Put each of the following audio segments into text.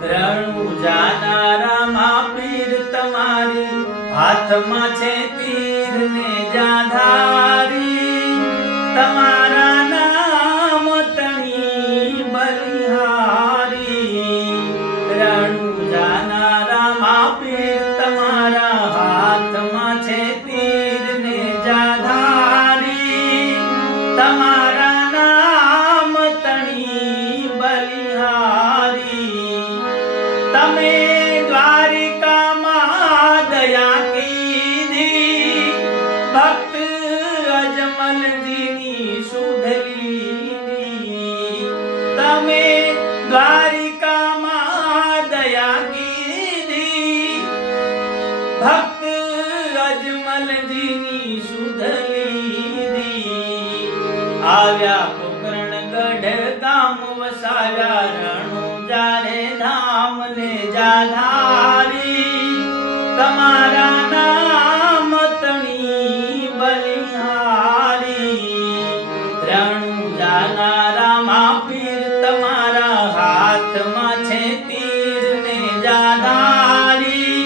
રણુજાના રામા પીર તમારી હાથમાં છે તીર ને જાધારી તમારા નામ તણી બલિહારી રણુજાના રામા પીર તમારા હાથમાં છે તીર ને જાધારી તમારા નામ તણી બલિહારી તમે દ્વારિકામાં દયા કીધી ભક્ત અજમલજીની સુધલીની તમે દ્વારિકામાં દયા કીધી ભક્ત અજમલજીની સુધલીની આવ્યા પોકરણગઢ ગામ વસાવ્યા રણુજાને ધામ ને જાધારી તમારા નામ તણી બલિહારી રણુજાના રામા પીર તમારા હાથમાં છે તીર ને જાધારી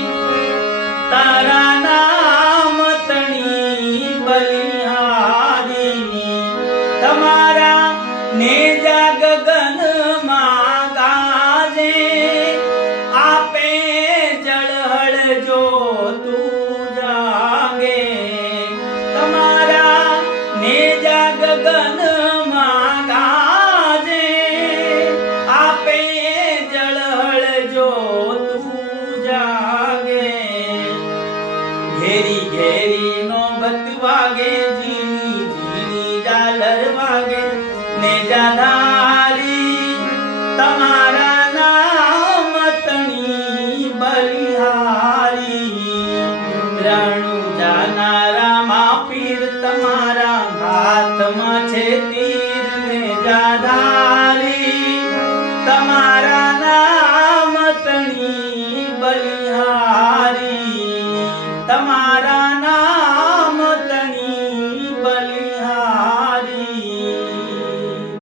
તારા નામ તણી બલિહારી તમારા નેજા ગગનમાં ગાજે આપે જળહળ જો તું જાગે તમારા નેજા ગગનમાં ગાજે આપે જળહળ જો તું જાગે ઘેરી ઘેરી નોબત વાગે જીની જીની ઝાલર વાગે ને જાધારી તમારા નામ તણી બલિહારી રણુજાના રામા પીર તમારા હાથમાં છે તીર ને જાધારી તમારા નામ તણી બલિહારી તમારા નામ